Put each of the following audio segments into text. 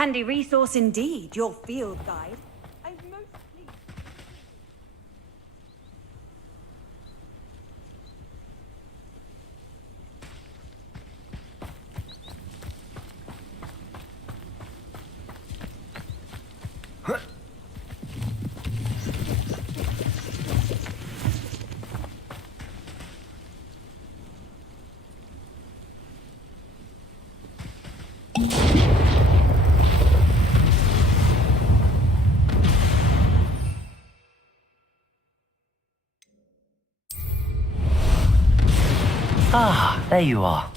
Handy resource indeed, your field guide. I'm most pleased. 啊，there you are.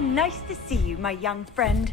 Nice to see you, my young friend.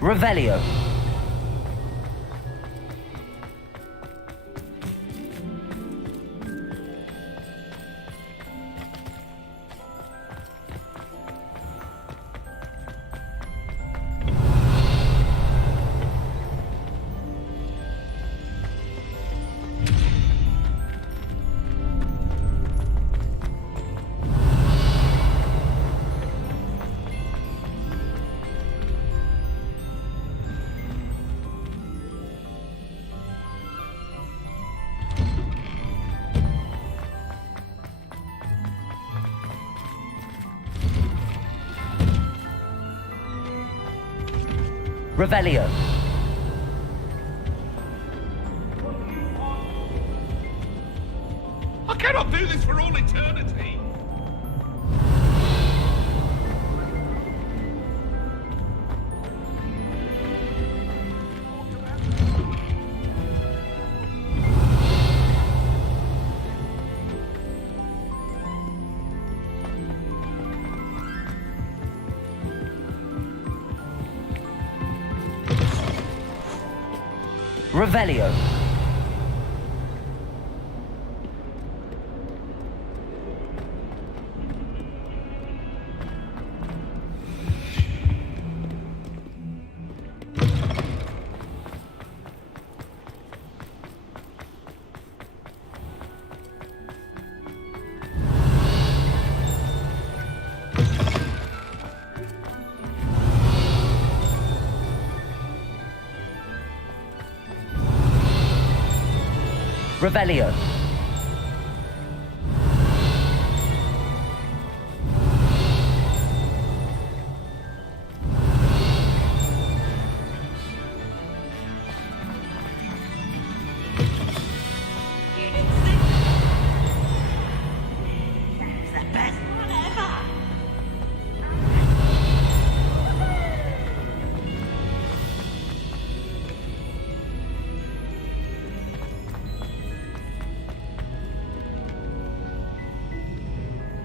Revelio. Revelio. I cannot do this for all eternity. Revelio. Revelio.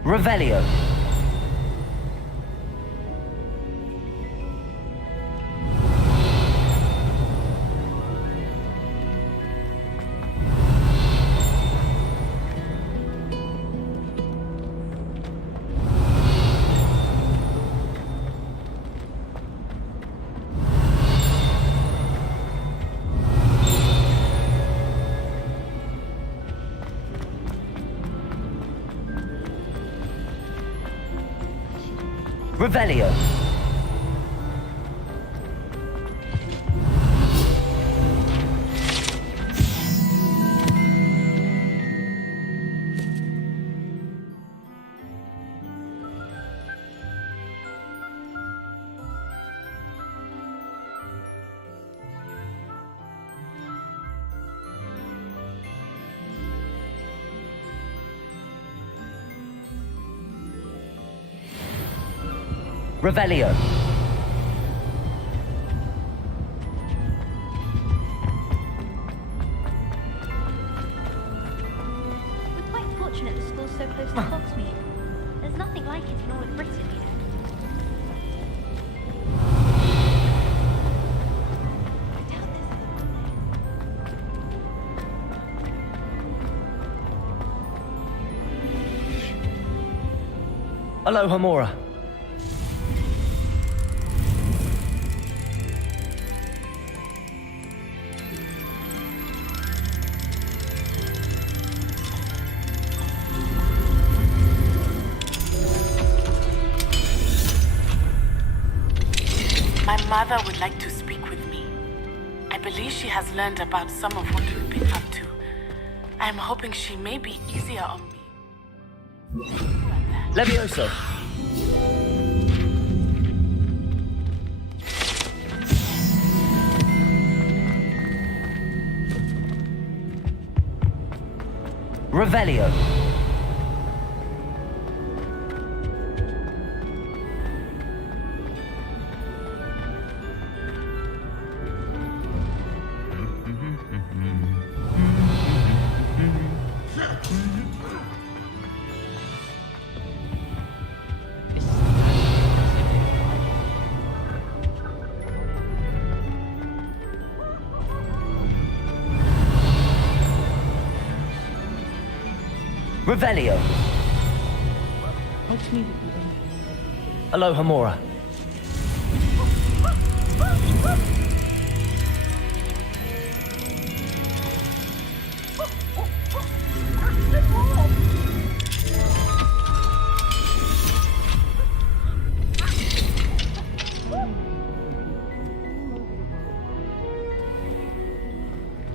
Revelio. Revelio. Revelio. We're quite fortunate the school's so close to Hogsmeade. There's nothing like it in all of Britain, you know. I doubt there's Aloha Mora. My mother would like to speak with me. I believe she has learned about some of what we've been up to. I am hoping she may be easier on me. Levioso. Revelio. Revelio. Aloha Mora.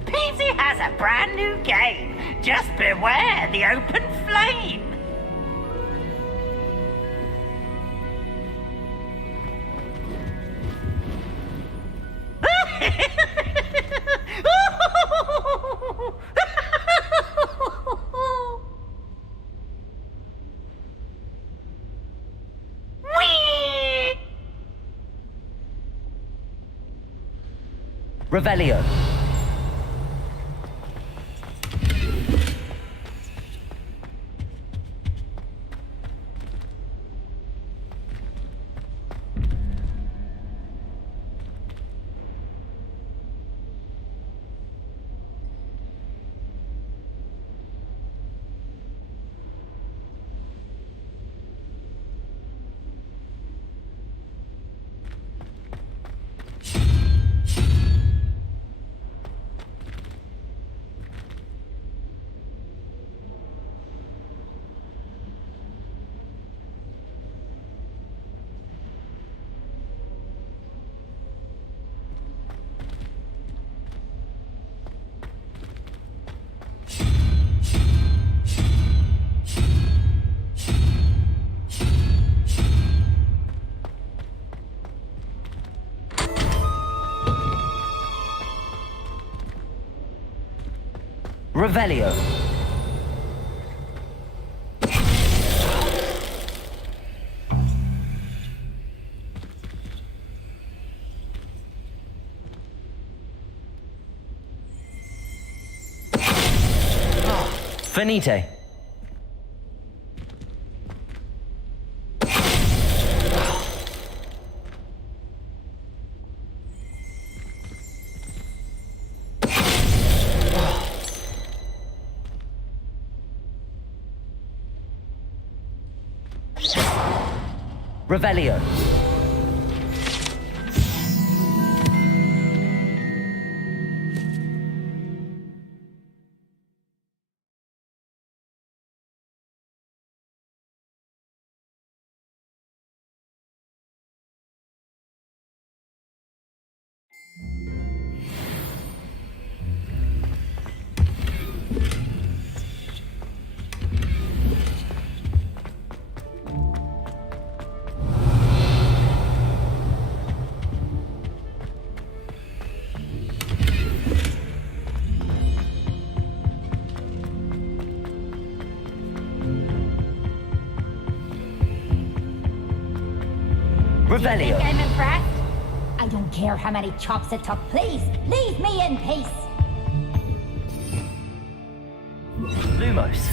Peasy has a brand new game. Just beware the open flame. Whee! Revelio. Revelio. Finite. Revelio. Revelio. Think I'm impressed? I don't care how many chops it took. Please, leave me in peace. Lumos.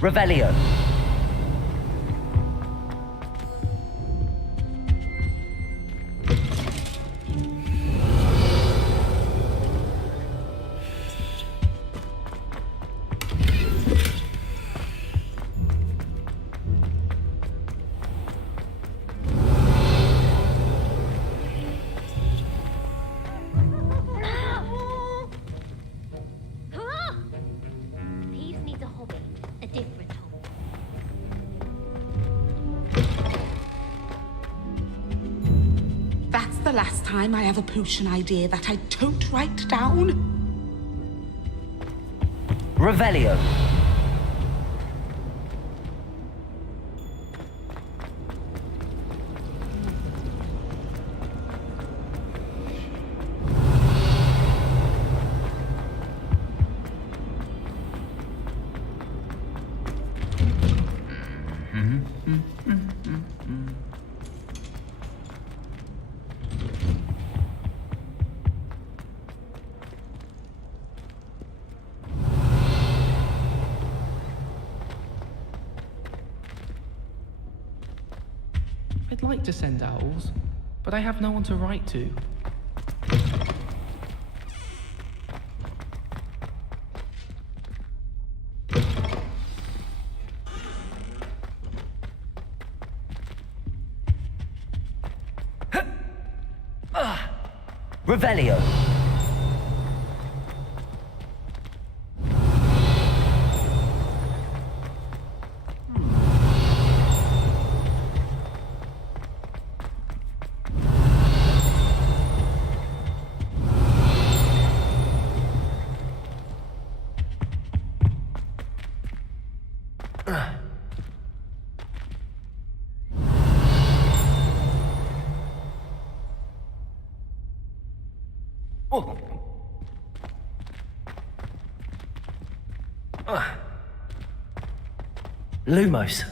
Revelio. Peeves needs a hobby, a different hobby. That's the last time I have a potion idea that I don't write down. Revelio. I'd like to send owls, but I have no one to write to. Revelio. Lumos.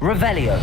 Revelio.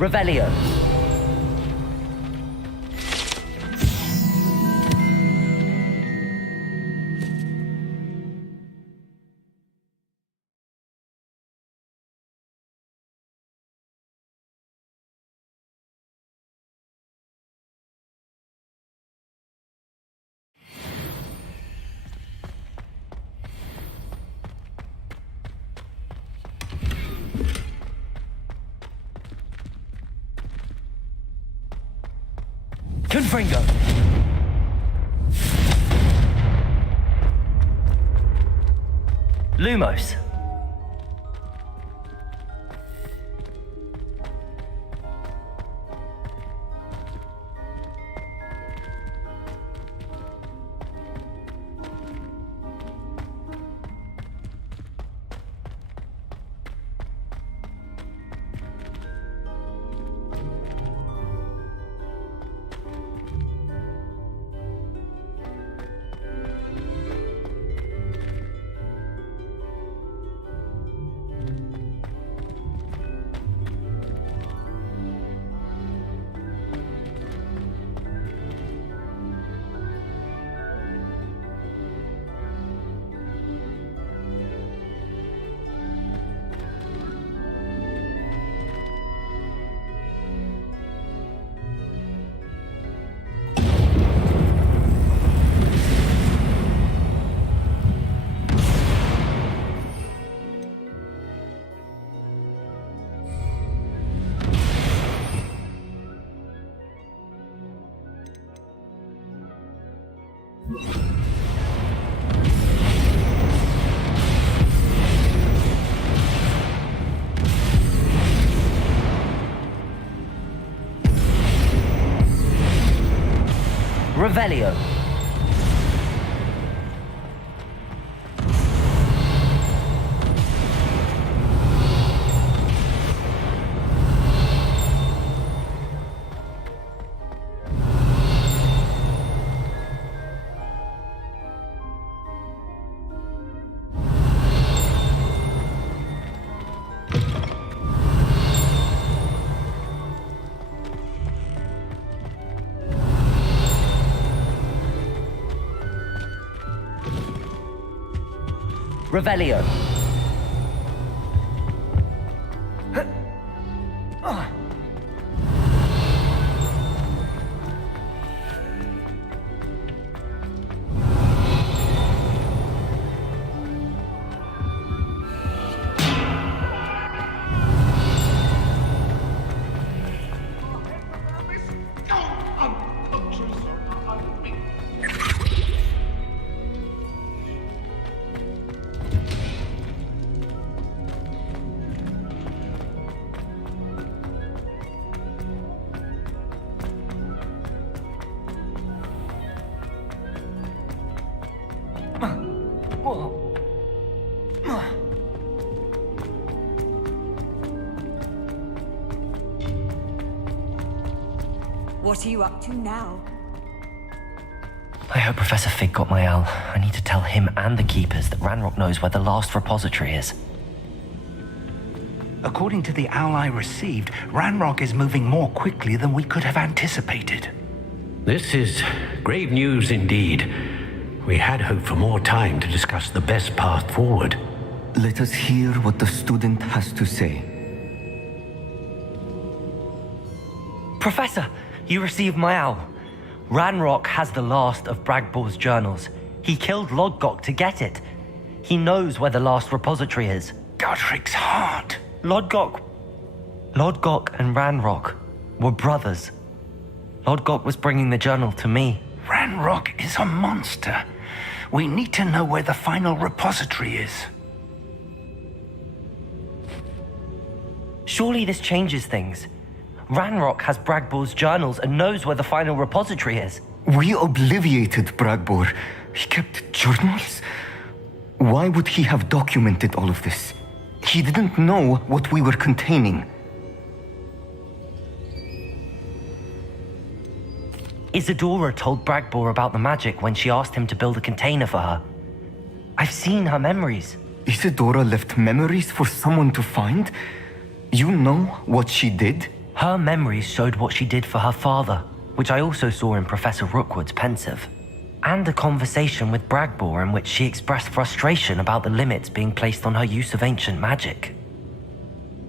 Revelio. Confringo. Lumos. Revelio. Revelio. What are you up to now? I hope Professor Fig got my owl. I need to tell him and the Keepers that Ranrock knows where the last repository is. According to the owl I received, Ranrock is moving more quickly than we could have anticipated. This is grave news indeed. We had hoped for more time to discuss the best path forward. Let us hear what the student has to say. Professor, you received my owl. Ranrock has the last of Bragbor's journals. He killed Lodgok to get it. He knows where the last repository is. Godric's heart. Lodgok and Ranrock were brothers. Lodgok was bringing the journal to me. Ranrock is a monster. We need to know where the final repository is. Surely this changes things. Ranrock has Bragbor's journals and knows where the final repository is. We obliviated Bragbor. He kept journals? Why would he have documented all of this? He didn't know what we were containing. Isadora told Bragbor about the magic when she asked him to build a container for her. I've seen her memories. Isadora left memories for someone to find? You know what she did? Her memories showed what she did for her father, which I also saw in Professor Rookwood's pensive, and a conversation with Bragbor in which she expressed frustration about the limits being placed on her use of ancient magic.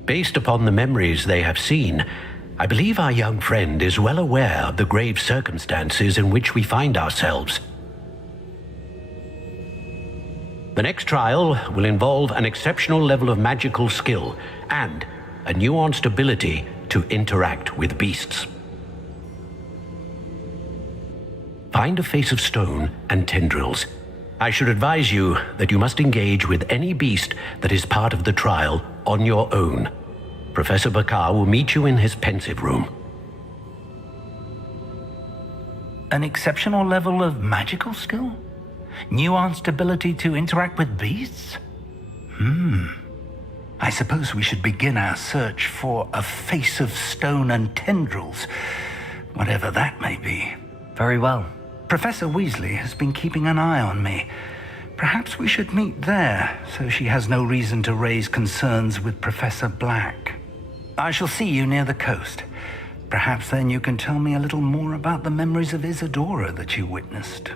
Based upon the memories they have seen, I believe our young friend is well aware of the grave circumstances in which we find ourselves. The next trial will involve an exceptional level of magical skill and a nuanced ability to interact with beasts. Find a face of stone and tendrils. I should advise you that you must engage with any beast that is part of the trial on your own. Professor Bakar will meet you in his pensive room. An exceptional level of magical skill? Nuanced ability to interact with beasts? I suppose we should begin our search for a face of stone and tendrils, whatever that may be. Very well. Professor Weasley has been keeping an eye on me. Perhaps we should meet there, so she has no reason to raise concerns with Professor Black. I shall see you near the coast. Perhaps then you can tell me a little more about the memories of Isadora that you witnessed.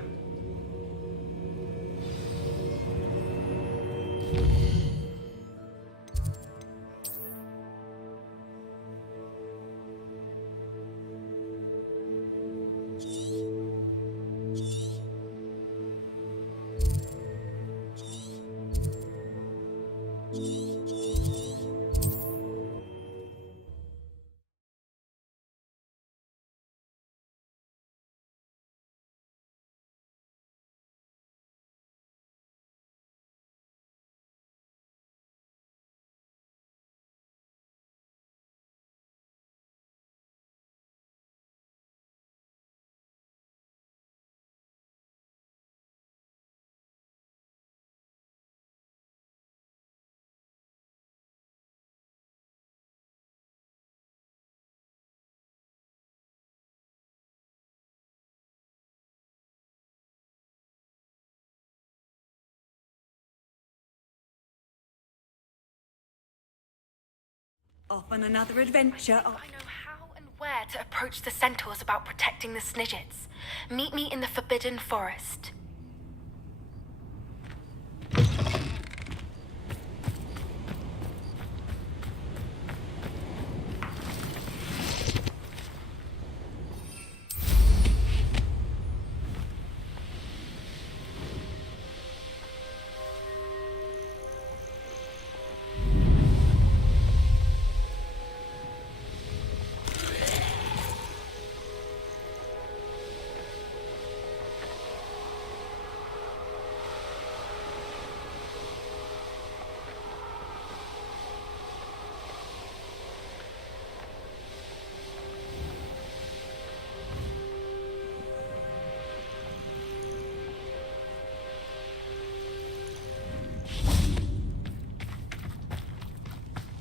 Off on another adventure. I know how and where to approach the centaurs about protecting the Snidgets. Meet me in the Forbidden Forest.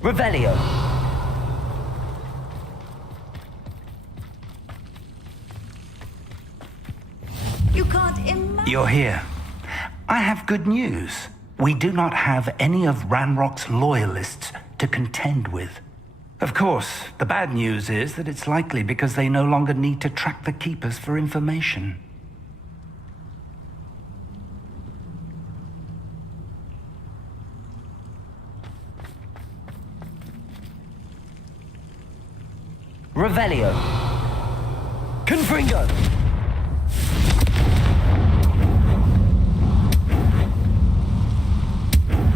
Revelio. You can't imagine. You're here. I have good news. We do not have any of Ranrock's loyalists to contend with. Of course, the bad news is that it's likely because they no longer need to track the Keepers for information. Revelio. Confringo.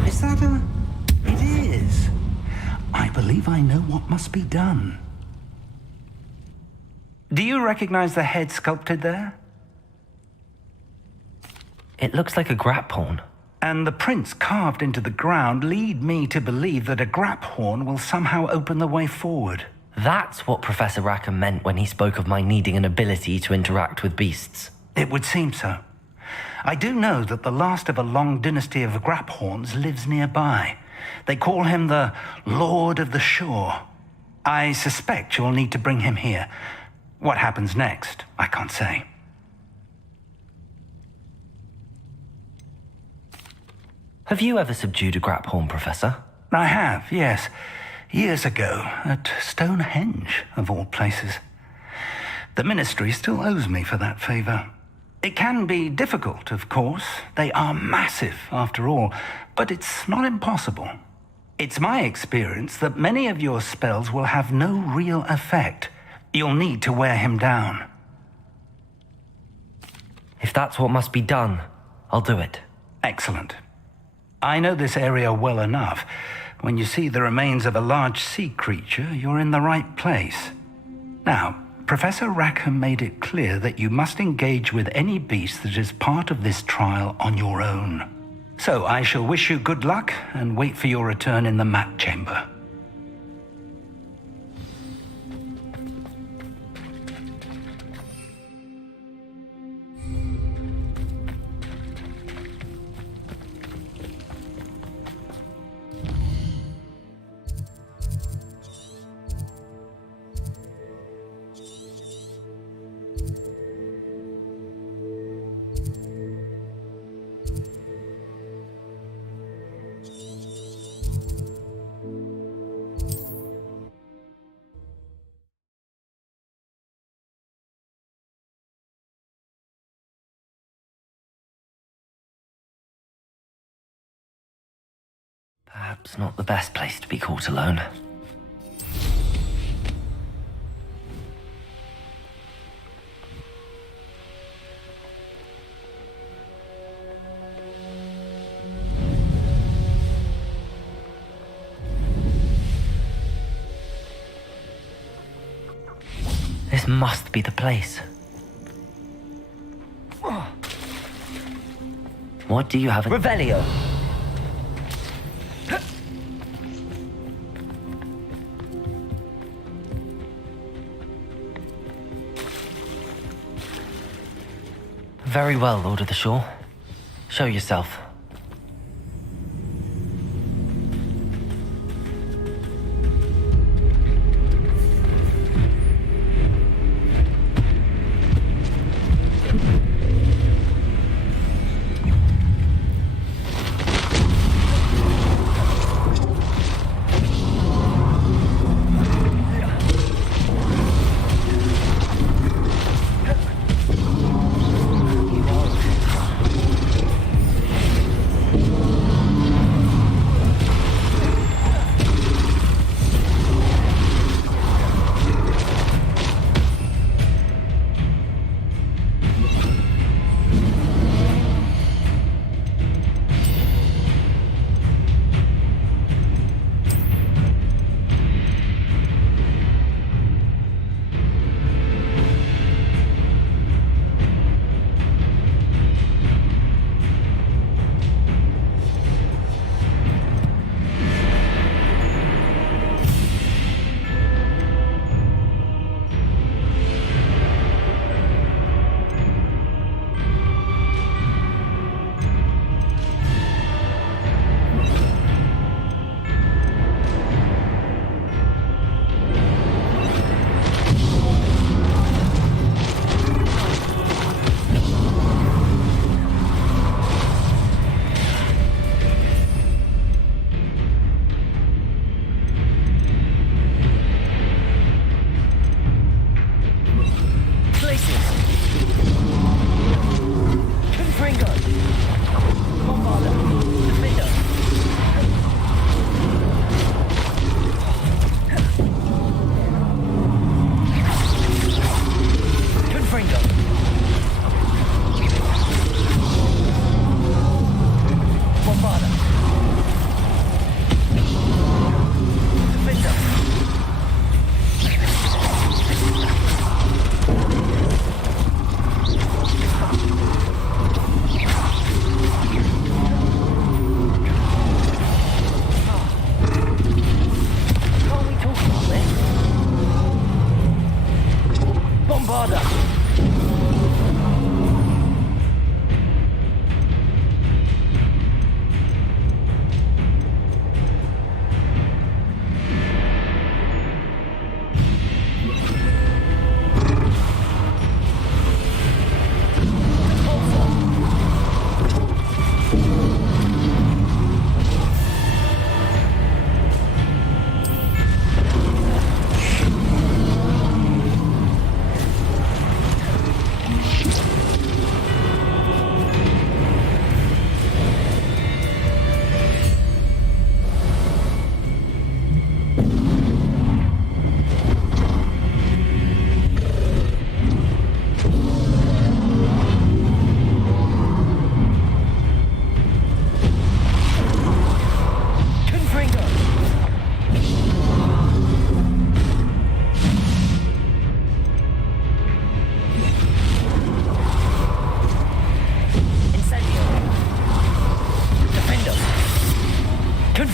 Is that a... It is. I believe I know what must be done. Do you recognize the head sculpted there? It looks like a grap horn. And the prints carved into the ground lead me to believe that a grap horn will somehow open the way forward. That's what Professor Rackham meant when he spoke of my needing an ability to interact with beasts. It would seem so. I do know that the last of a long dynasty of Graphorns lives nearby. They call him the Lord of the Shore. I suspect you'll need to bring him here. What happens next, I can't say. Have you ever subdued a Graphorn, Professor? I have, yes. Years ago, at Stonehenge, of all places. The Ministry still owes me for that favor. It can be difficult, of course. They are massive, after all, but it's not impossible. It's my experience that many of your spells will have no real effect. You'll need to wear him down. If that's what must be done, I'll do it. Excellent. I know this area well enough. When you see the remains of a large sea creature, you're in the right place. Now, Professor Rackham made it clear that you must engage with any beast that is part of this trial on your own. So I shall wish you good luck and wait for your return in the map chamber. Perhaps not the best place to be caught alone. This must be the place. What do you have? Revelio! Very well, Lord of the Shore. Show yourself.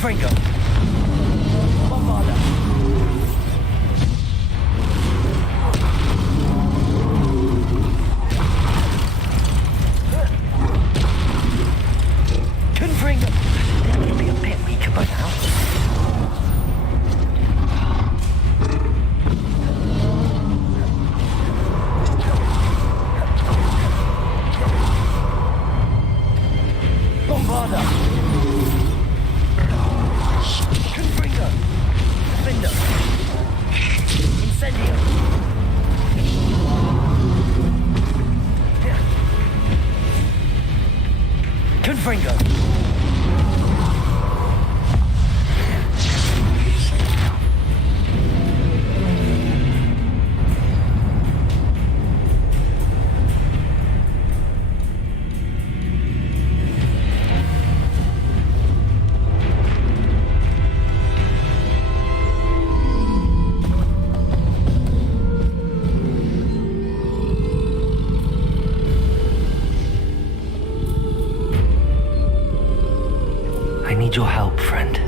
Confringo. Bombarda. Confringo. It'll be a bit weaker by now. Bombarda. Confringo. Defender. Incendio. Confringo. I need your help, friend.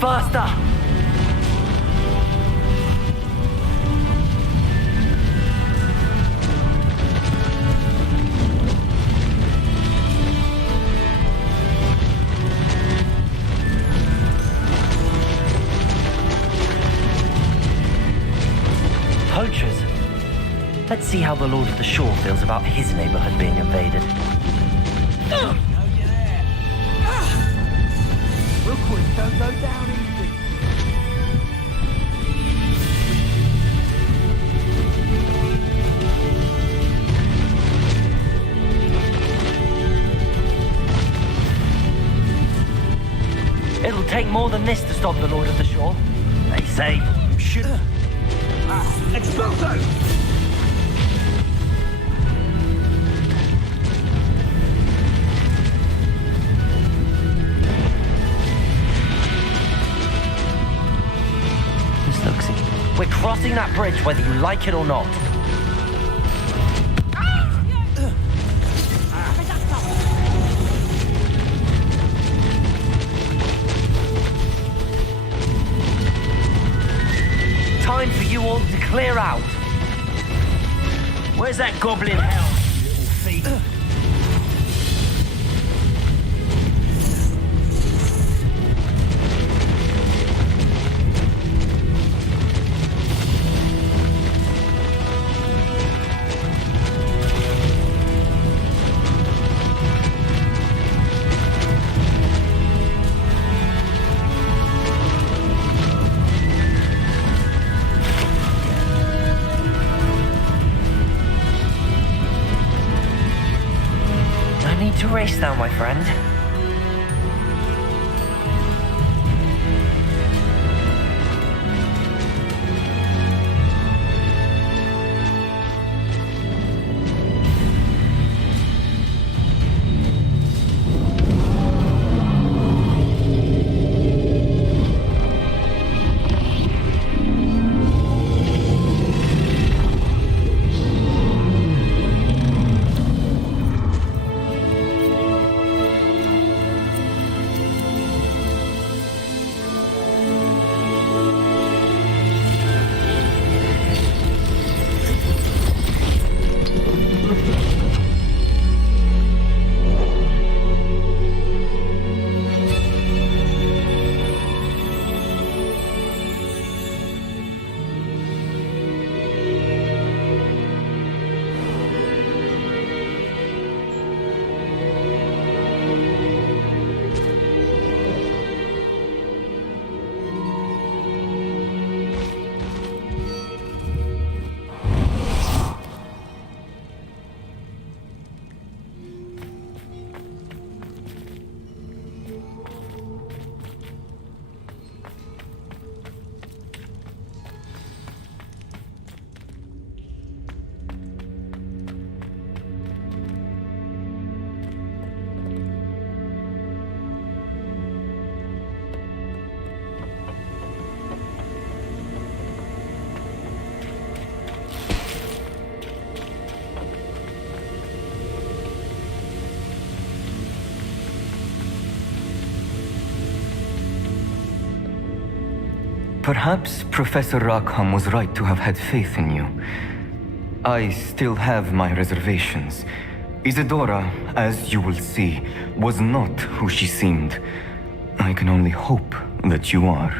Faster! Poachers. Let's see how the Lord of the Shore feels about his neighborhood being invaded. Rookwoods don't go down easy. It'll take more than this to stop the Lord of the Shore. They say you should. Expulso! We're crossing that bridge whether you like it or not. Time for you all to clear out. Where's that goblin hell, you little thief? To race now, my friend. Perhaps Professor Rackham was right to have had faith in you. I still have my reservations. Isadora, as you will see, was not who she seemed. I can only hope that you are.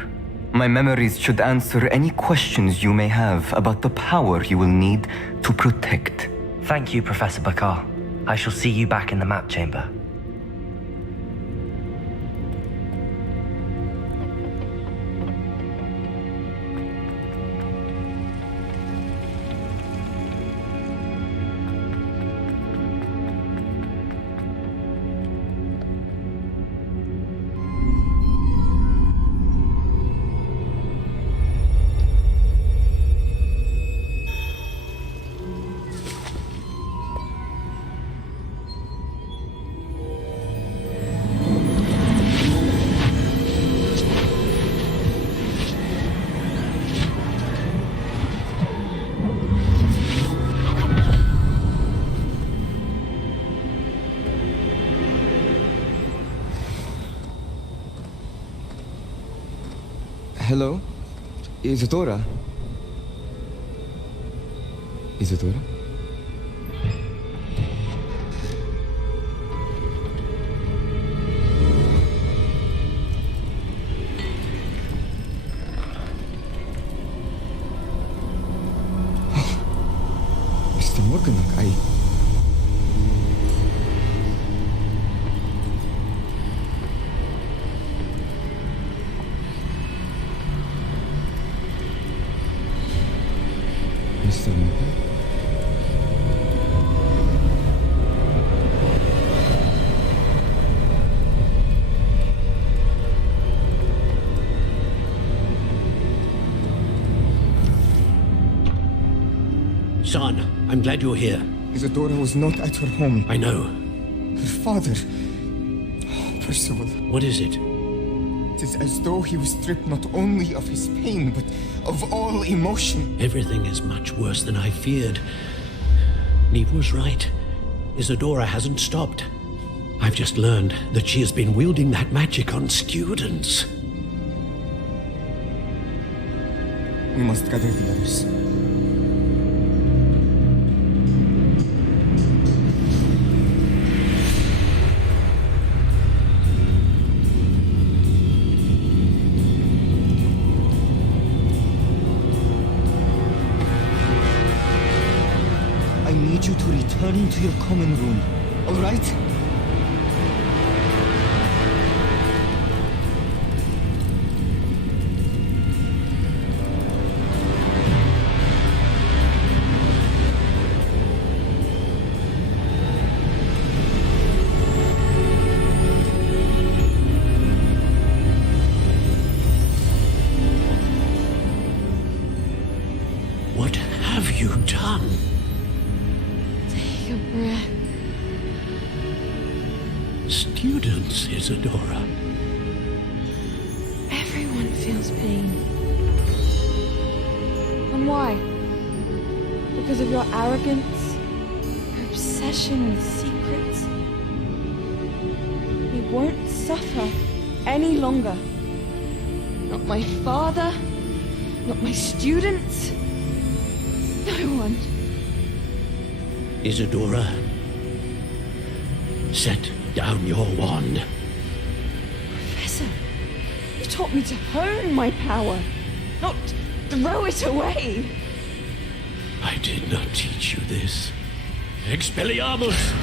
My memories should answer any questions you may have about the power you will need to protect. Thank you, Professor Bakar. I shall see you back in the map chamber. Hello? Isadora? Isadora? Mr. Morganach, Mr. Morgan? Son, I'm glad you're here. Isadora was not at her home. I know. Her father... Percival. What is it? It is as though he was stripped not only of his pain, but of all emotion. Everything is much worse than I feared. Neve was right. Isadora hasn't stopped. I've just learned that she has been wielding that magic on students. We must gather the others. I need you to return to your common room, all right? What have you done? Take a breath. Students, Isadora. Everyone feels pain. And why? Because of your arrogance? Your obsession with secrets? We won't suffer any longer. Not my father, not my students, no one. Isadora, set down your wand. Professor, you taught me to hone my power, not throw it away. I did not teach you this. Expelliarmus!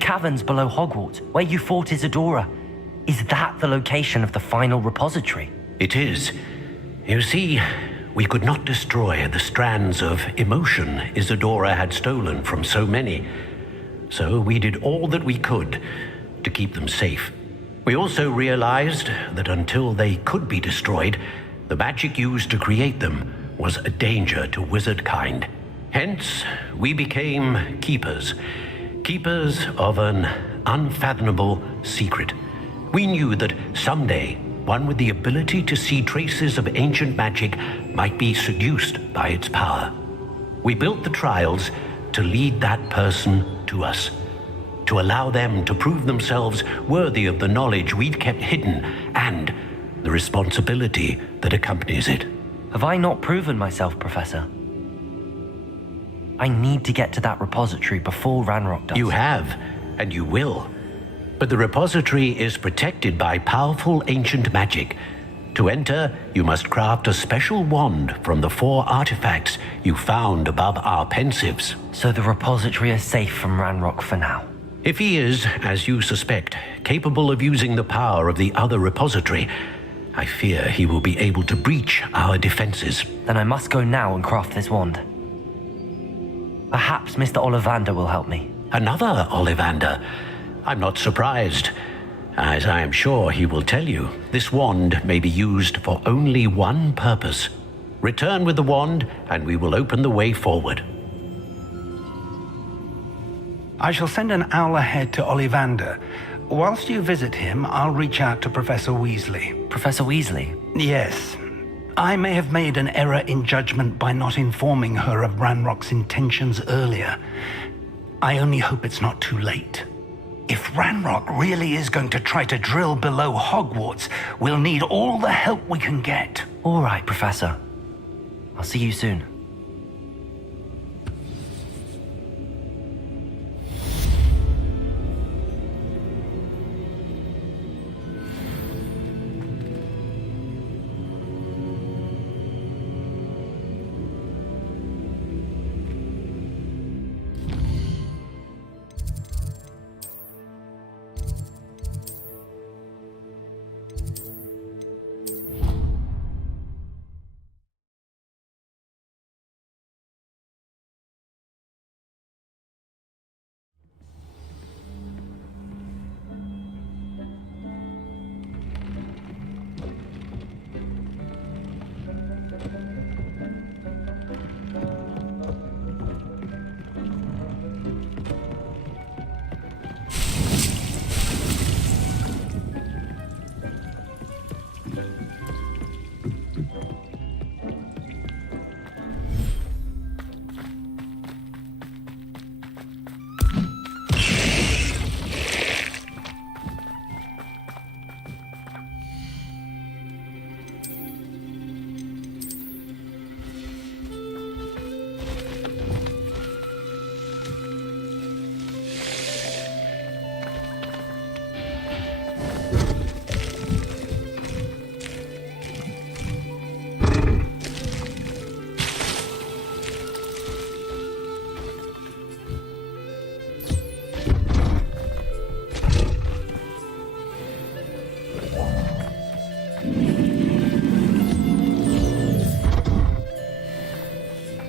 caverns below Hogwarts, where you fought Isadora. Is that the location of the final repository? It is. You see, we could not destroy the strands of emotion Isadora had stolen from so many. So we did all that we could to keep them safe. We also realized that until they could be destroyed, the magic used to create them was a danger to wizard kind. Hence, we became keepers. Keepers of an unfathomable secret. We knew that someday, one with the ability to see traces of ancient magic might be seduced by its power. We built the trials to lead that person to us, to allow them to prove themselves worthy of the knowledge we'd kept hidden and the responsibility that accompanies it. Have I not proven myself, Professor? I need to get to that repository before Ranrock does. You have, and you will. But the repository is protected by powerful ancient magic. To enter, you must craft a special wand from the 4 artifacts you found above our pensives. So the repository is safe from Ranrock for now? If he is, as you suspect, capable of using the power of the other repository, I fear he will be able to breach our defenses. Then I must go now and craft this wand. Perhaps Mr. Ollivander will help me. Another Ollivander? I'm not surprised. As I am sure he will tell you, this wand may be used for only one purpose. Return with the wand, and we will open the way forward. I shall send an owl ahead to Ollivander. Whilst you visit him, I'll reach out to Professor Weasley. Professor Weasley? Yes. I may have made an error in judgment by not informing her of Ranrock's intentions earlier. I only hope it's not too late. If Ranrock really is going to try to drill below Hogwarts, we'll need all the help we can get. All right, Professor. I'll see you soon.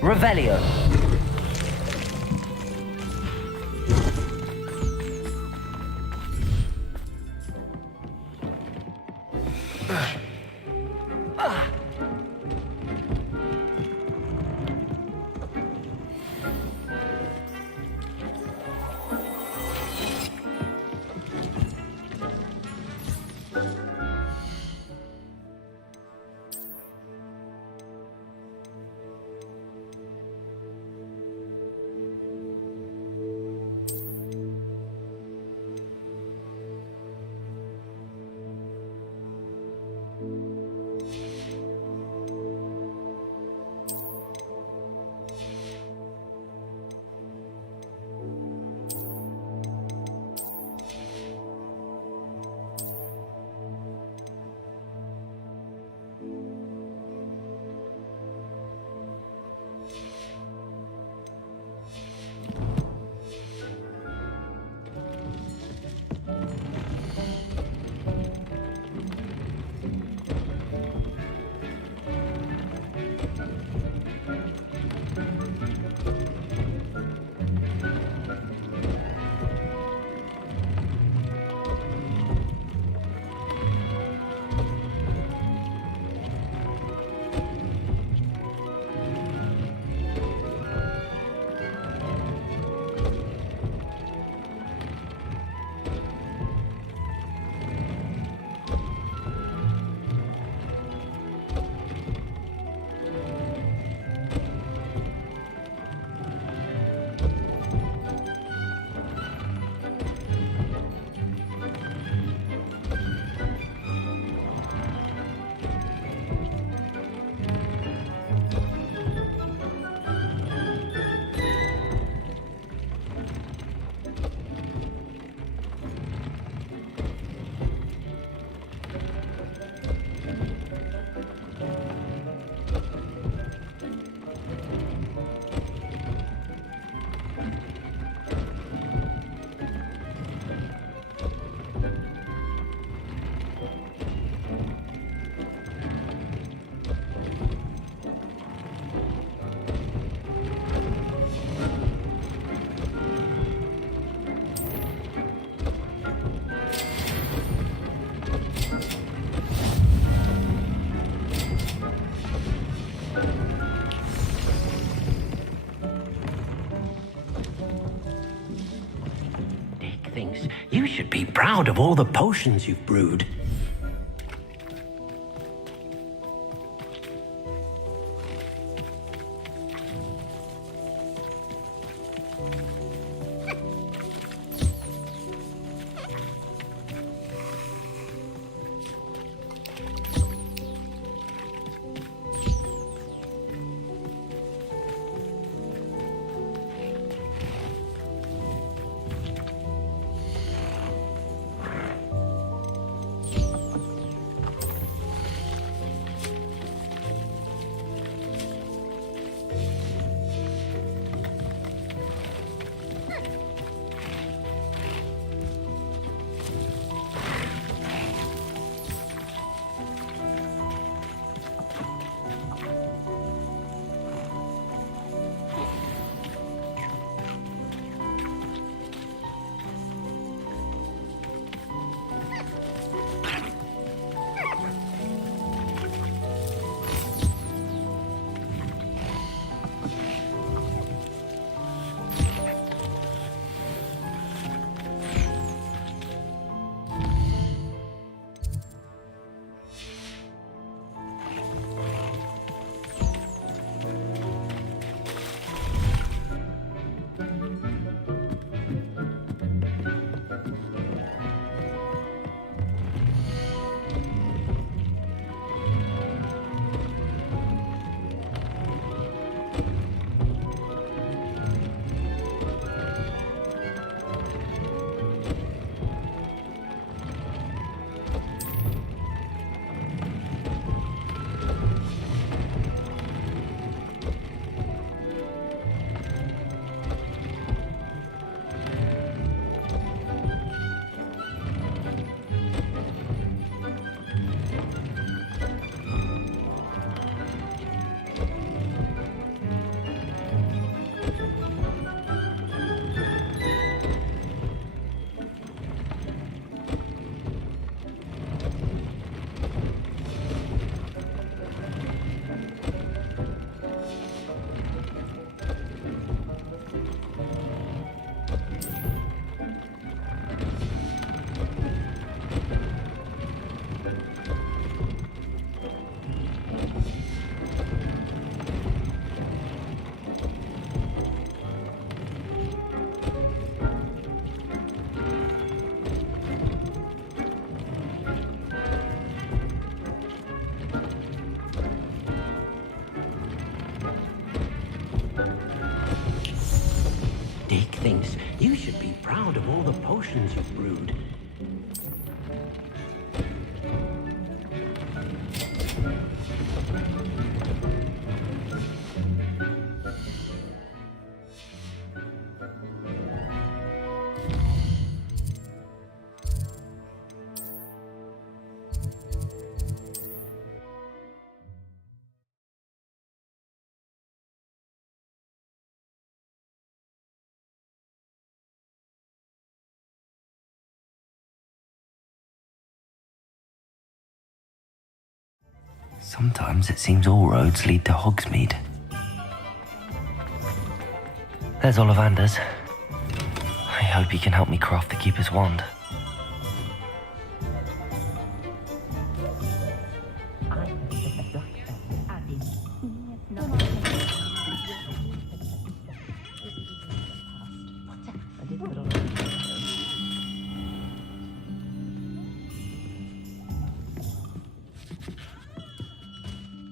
Revelio. proud of all the potions you've brewed. Dick thinks you should be proud of all the potions you've brewed. Sometimes it seems all roads lead to Hogsmeade. There's Ollivander's. I hope he can help me craft the Keeper's Wand.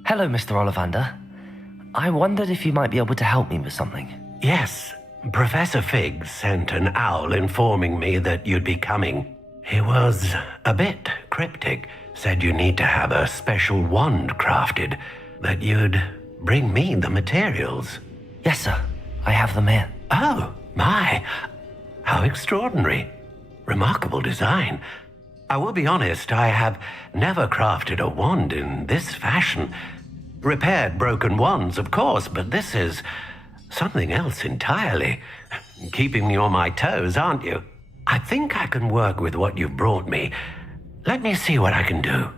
Hello, Mr. Ollivander. I wondered if you might be able to help me with something. Yes, Professor Fig sent an owl informing me that you'd be coming. He was a bit cryptic, said you need to have a special wand crafted, that you'd bring me the materials. Yes, sir. I have them here. Oh, my. How extraordinary. Remarkable design. I will be honest, I have never crafted a wand in this fashion. Repaired broken wands, of course, but this is something else entirely. Keeping me on my toes, aren't you? I think I can work with what you've brought me. Let me see what I can do.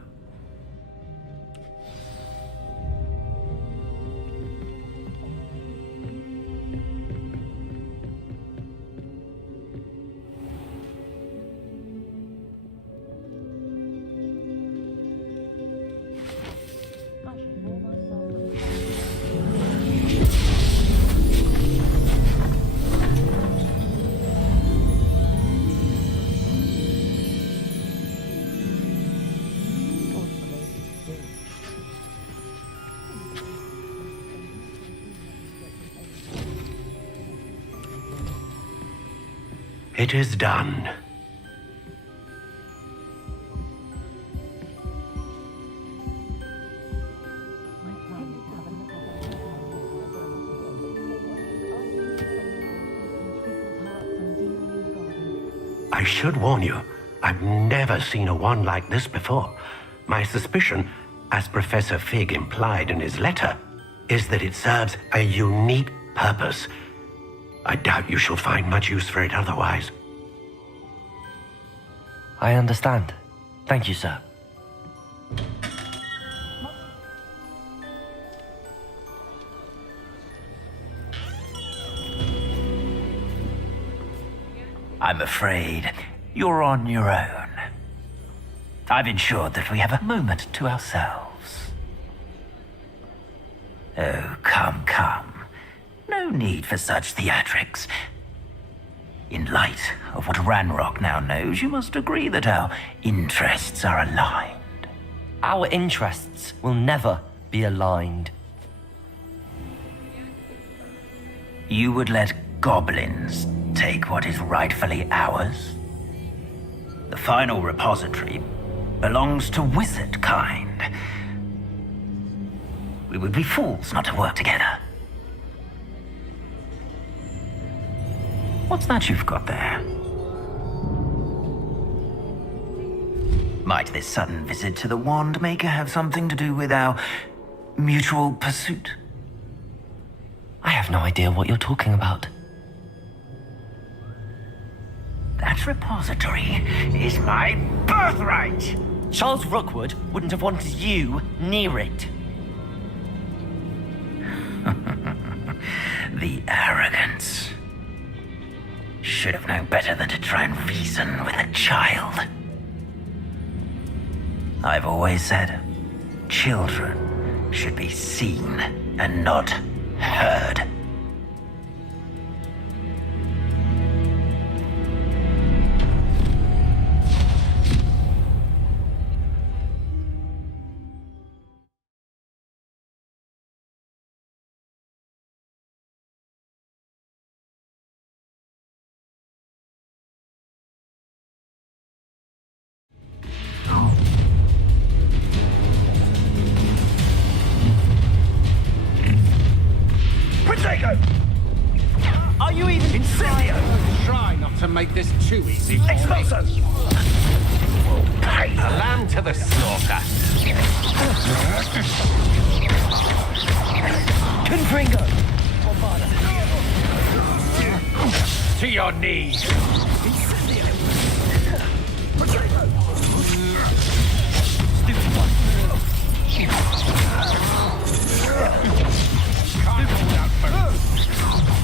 It is done. I should warn you, I've never seen a wand like this before. My suspicion, as Professor Fig implied in his letter, is that it serves a unique purpose. I doubt you shall find much use for it otherwise. I understand. Thank you, sir. I'm afraid you're on your own. I've ensured that we have a moment to ourselves. Oh, come, come. No need for such theatrics. In light of what Ranrock now knows, you must agree that our interests are aligned. Our interests will never be aligned. You would let goblins take what is rightfully ours? The final repository belongs to wizard kind. We would be fools not to work together. What's that you've got there? Might this sudden visit to the Wand Maker have something to do with our mutual pursuit? I have no idea what you're talking about. That repository is my birthright! Charles Rookwood wouldn't have wanted you near it. The arrogance. Should have known better than to try and reason with a child. I've always said, children should be seen and not heard. Are you even Incendio? Try not to make this too easy for Expulsos! me. A lamb to the slaughter. Confringo! To your knees. Stupid one.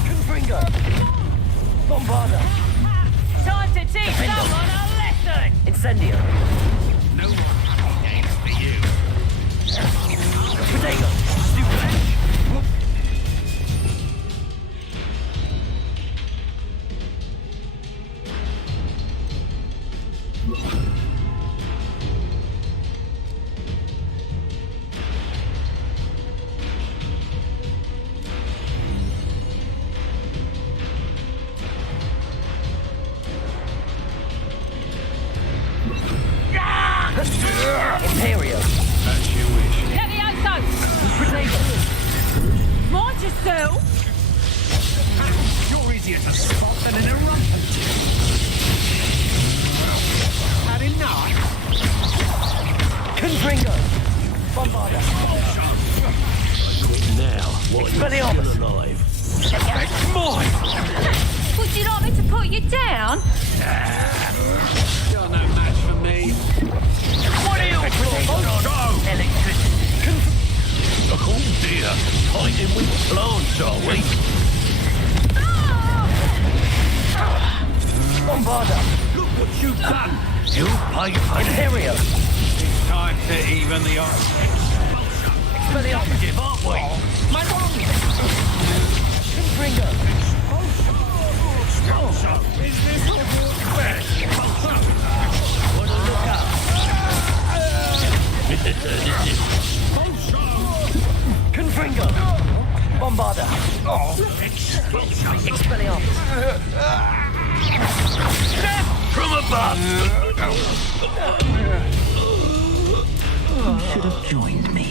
Confringo! Bombarda! Time to teach someone a lesson! Incendio! No one games for you. Potato! Stupid! Imperio! As you wish. Levioso! Potato! Mind yourself! You're easier to spot than an eruption. Had enough? Confringo! Bombarda! Now, what are you still alive? It's mine! Would you like me to put you down? You're no match for me. What are you for? Electricity! Oh dear, fighting with plants, are we? Bombarda! Look what you've done! You pay for it. Imperio! It's time to even the odds. Give aren't we? My wrong! Confringo! Is this Wanna look up? Confringo! Bombarda! Expelliarmus! From above! You should have joined me.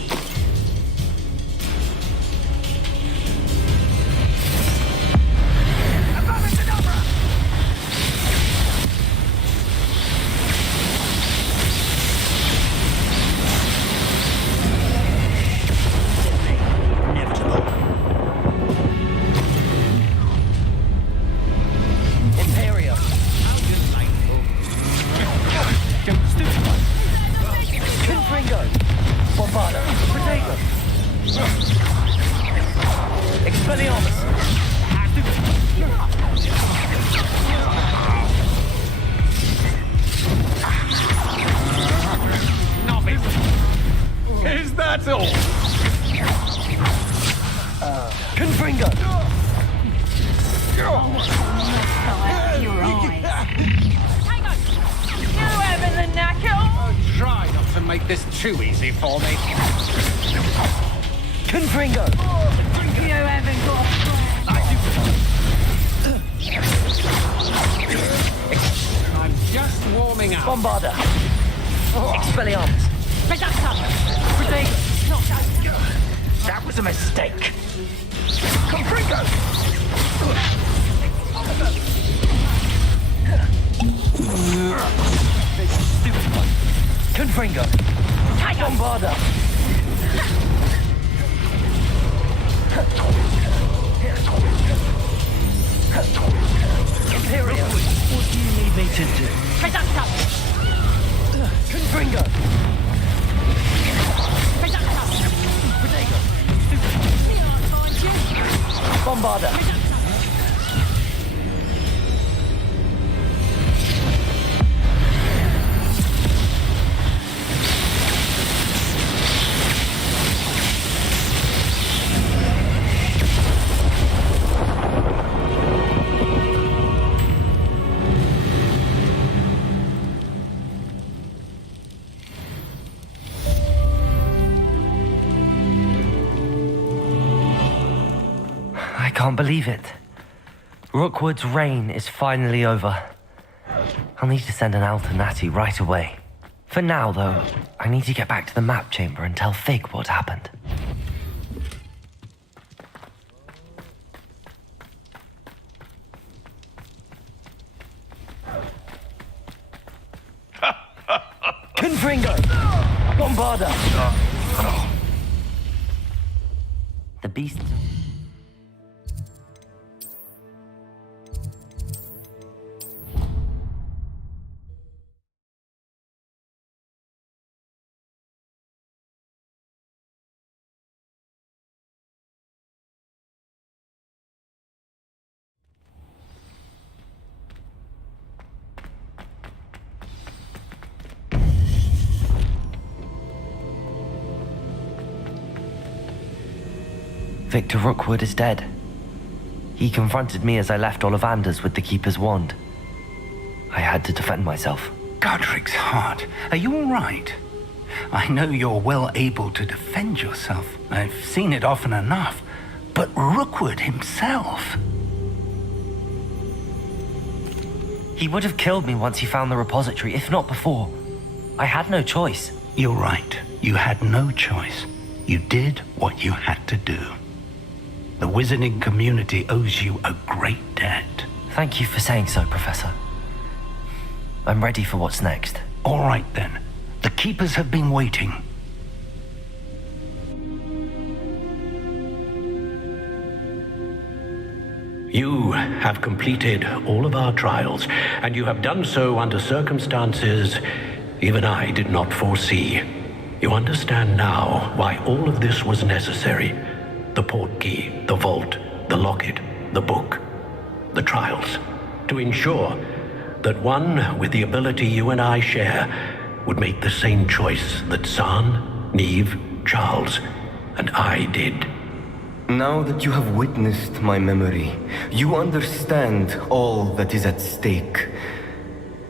Is that all? Confringo! Your eyes. You having the knacker? Try not to make this too easy for me. Confringo! You haven't got I'm just warming up. Bombarda! Expelliarmus! That was a mistake! Confringo! Stupid one! Confringo! Bombarda! Imperium! What do you need me to do? Confringo! Bombarda! I can't believe it. Rookwood's reign is finally over. I'll need to send an owl to Natty right away. For now, though, I need to get back to the map chamber and tell Fig what happened. Confringo! Bombarda! The beast... Victor Rookwood is dead. He confronted me as I left Ollivander's with the Keeper's wand. I had to defend myself. Godric's heart, are you all right? I know you're well able to defend yourself. I've seen it often enough. But Rookwood himself... He would have killed me once he found the repository, if not before. I had no choice. You're right. You had no choice. You did what you had to do. The wizarding community owes you a great debt. Thank you for saying so, Professor. I'm ready for what's next. All right, then. The Keepers have been waiting. You have completed all of our trials, and you have done so under circumstances even I did not foresee. You understand now why all of this was necessary. The portkey, the vault, the locket, the book, the trials. To ensure that one with the ability you and I share would make the same choice that Zahn, Neve, Charles, and I did. Now that you have witnessed my memory, you understand all that is at stake.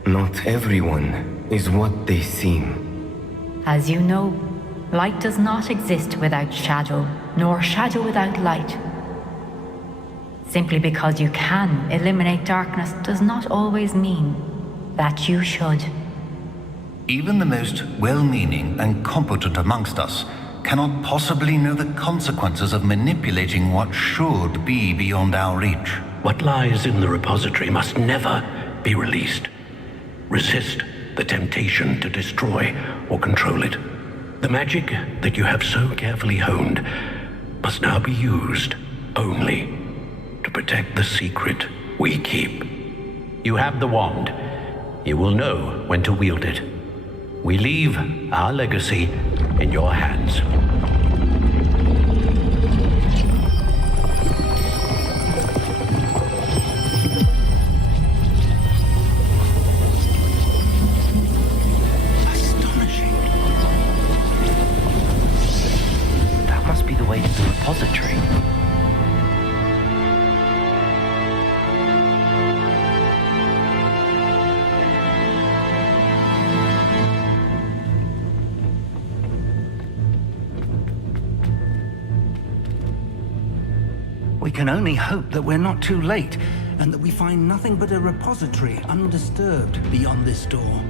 Not everyone is what they seem. As you know, light does not exist without shadow, nor shadow without light. Simply because you can eliminate darkness does not always mean that you should. Even the most well-meaning and competent amongst us cannot possibly know the consequences of manipulating what should be beyond our reach. What lies in the repository must never be released. Resist the temptation to destroy or control it. The magic that you have so carefully honed must now be used only to protect the secret we keep. You have the wand. You will know when to wield it. We leave our legacy in your hands. That must be the way to the repository. We can only hope that we're not too late, and that we find nothing but a repository undisturbed beyond this door.